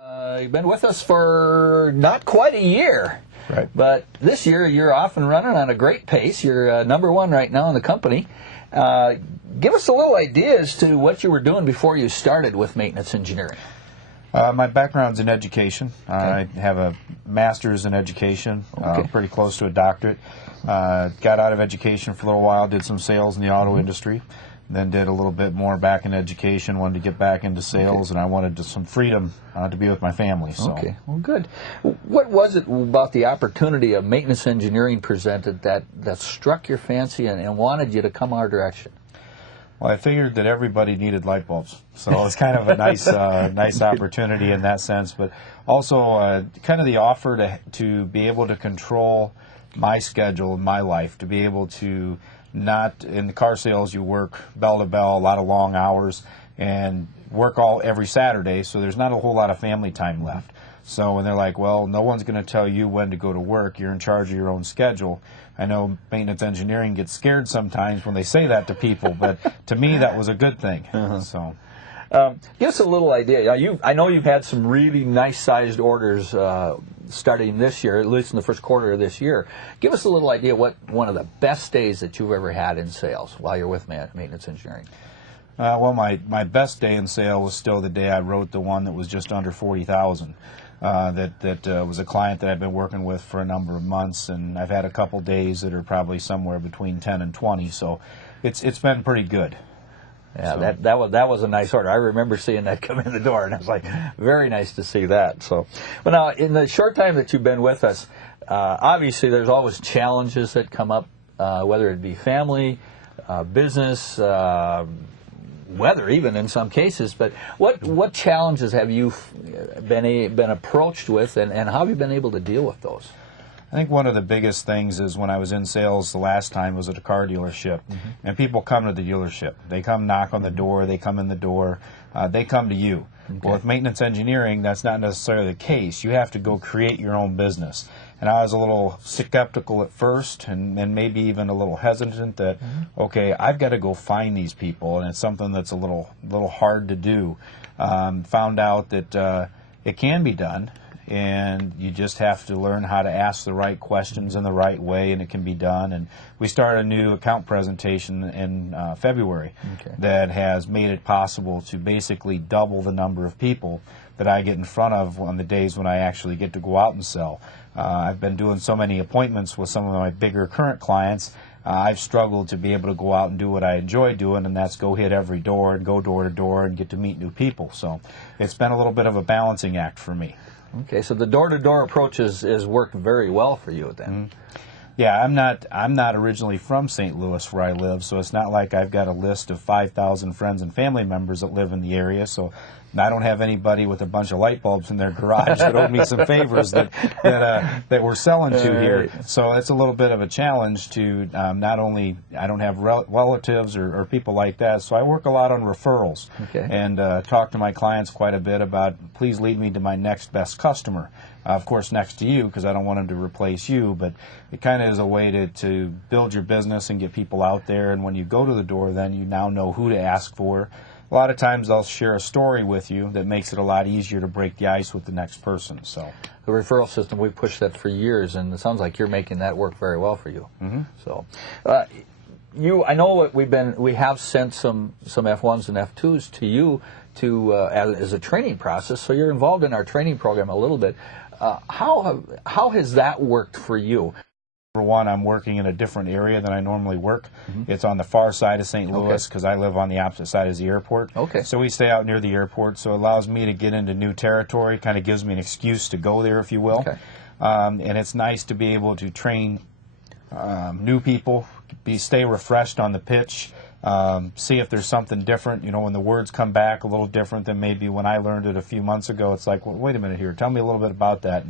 You've been with us for not quite a year, Right. but this year you're off and running on a great pace. You're number one right now in the company. Give us a little idea as to what you were doing before you started with maintenance engineering. My background's in education. Okay. I have a master's in education, Okay. pretty close to a doctorate. Got out of education for a little while, did some sales in the auto industry, then did a little bit more back in education, wanted to get back into sales, and I wanted some freedom to be with my family. So. Okay, well, good. What was it about the opportunity of maintenance engineering presented that struck your fancy and wanted you to come our direction? Well, I figured that everybody needed light bulbs, so it's kind of a nice, nice opportunity in that sense. But also, kind of the offer to be able to control my schedule in my life, to be able to not in the car sales you work bell to bell, a lot of long hours, and work every Saturday. So there's not a whole lot of family time left. So when they're like, well, no one's going to tell you when to go to work, you're in charge of your own schedule. I know maintenance engineering gets scared sometimes when they say that to people, but to me that was a good thing. So, give us a little idea. I know you've had some really nice-sized orders starting this year, at least in the first quarter of this year. Give us a little idea what one of the best days that you've ever had in sales while you're with maintenance engineering. Well, my best day in sale was still the day I wrote the one that was just under 40,000. That was a client that I've been working with for a number of months, and I've had a couple days that are probably somewhere between 10 and 20. So it's been pretty good. Yeah, so. that was a nice order. I remember seeing that come in the door, and I was like, very nice to see that. So, well, now in the short time that you've been with us, obviously there's always challenges that come up, whether it be family, business. Weather, even in some cases, but what challenges have you been approached with, and how have you been able to deal with those? I think one of the biggest things is when I was in sales the last time was at a car dealership, and people come to the dealership. They come knock on the door, they come in the door, they come to you. Okay. Well, with maintenance engineering, that's not necessarily the case. You have to go create your own business. And I was a little skeptical at first, and then maybe even a little hesitant that, okay, I've got to go find these people, and it's something that's a little hard to do. Found out that it can be done, and you just have to learn how to ask the right questions in the right way, and it can be done. And we started a new account presentation in February that has made it possible to basically double the number of people that I get in front of on the days when I actually get to go out and sell. I've been doing so many appointments with some of my bigger current clients, I've struggled to be able to go out and do what I enjoy doing, and that's go hit every door and go door to door and get to meet new people. So it's been a little bit of a balancing act for me. Okay, so the door-to-door approach has worked very well for you then. Yeah, I'm not originally from St. Louis where I live, so it's not like I've got a list of 5,000 friends and family members that live in the area. So I don't have anybody with a bunch of light bulbs in their garage that owed me some favors that we're selling to here. So it's a little bit of a challenge to not only, I don't have relatives or people like that, so I work a lot on referrals and talk to my clients quite a bit about, please lead me to my next best customer. Of course, next to you, because I don't want them to replace you, but it kind of is a way to build your business and get people out there, and when you go to the door, then you now know who to ask for. A lot of times they'll share a story with you that makes it a lot easier to break the ice with the next person. So the referral system, we've pushed that for years, and it sounds like you're making that work very well for you. So I know we have sent some F1s and F2s to you as a training process, so you're involved in our training program a little bit. How has that worked for you? For one, I'm working in a different area than I normally work. It's on the far side of St. Louis because I live on the opposite side as the airport. So we stay out near the airport, so it allows me to get into new territory, kind of gives me an excuse to go there, if you will. And it's nice to be able to train new people, stay refreshed on the pitch, see if there's something different. You know, when the words come back a little different than maybe when I learned it a few months ago, it's like, well, wait a minute here, tell me a little bit about that.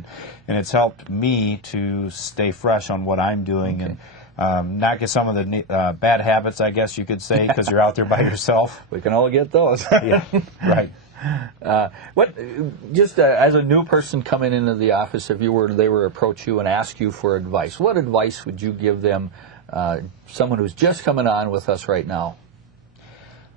And it's helped me to stay fresh on what I'm doing and not get some of the bad habits, I guess you could say, because you're out there by yourself. We can all get those. Yeah, right. As a new person coming into the office, if they were to approach you and ask you for advice, what advice would you give them, someone who's just coming on with us right now?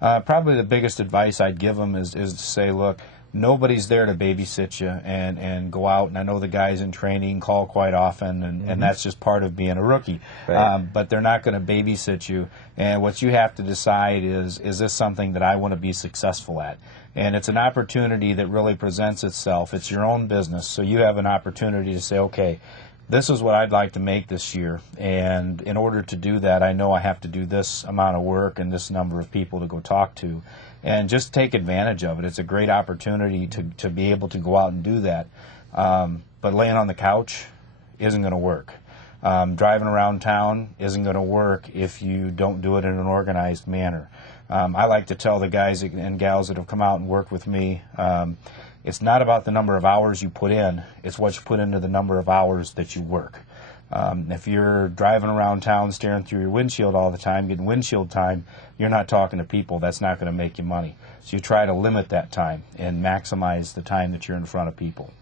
Probably the biggest advice I'd give them is to say, look, nobody's there to babysit you and go out. And I know the guys in training call quite often, and that's just part of being a rookie. Right. But they're not going to babysit you. And what you have to decide is this something that I want to be successful at? And it's an opportunity that really presents itself. It's your own business, so you have an opportunity to say, okay, this is what I'd like to make this year, and in order to do that, I know I have to do this amount of work and this number of people to go talk to, and just take advantage of it. It's a great opportunity to be able to go out and do that. But laying on the couch isn't going to work. Driving around town isn't going to work if you don't do it in an organized manner. I like to tell the guys and gals that have come out and worked with me, it's not about the number of hours you put in, it's what you put into the number of hours that you work. If you're driving around town staring through your windshield all the time, getting windshield time, you're not talking to people. That's not going to make you money. So you try to limit that time and maximize the time that you're in front of people.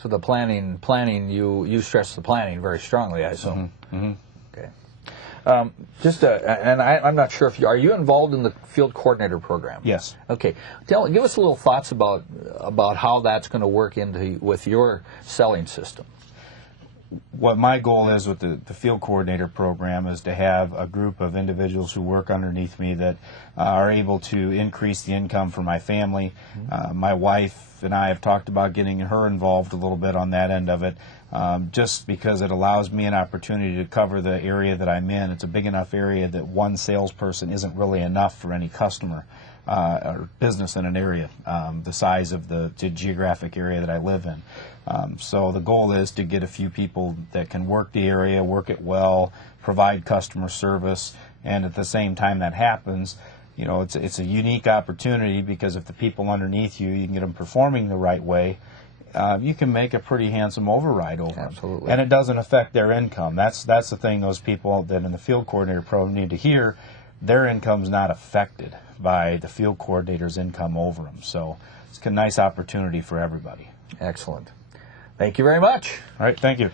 So the planning, you stress the planning very strongly, I assume. Okay. I'm not sure if are you involved in the field coordinator program? Yes. Okay. Give us a little thoughts about how that's going to work with your selling system. What my goal is with the field coordinator program is to have a group of individuals who work underneath me that are able to increase the income for my family. My wife and I have talked about getting her involved a little bit on that end of it, just because it allows me an opportunity to cover the area that I'm in. It's a big enough area that one salesperson isn't really enough for any customer or business in an area the size of the geographic area that I live in. So the goal is to get a few people that can work the area, work it well, provide customer service, and at the same time that happens, you know, it's a unique opportunity, because if the people underneath you can get them performing the right way, you can make a pretty handsome override over them. Absolutely. And it doesn't affect their income. That's the thing those people that in the field coordinator program need to hear. Their income's not affected by the field coordinator's income over them. So it's a nice opportunity for everybody. Excellent. Thank you very much. All right, thank you.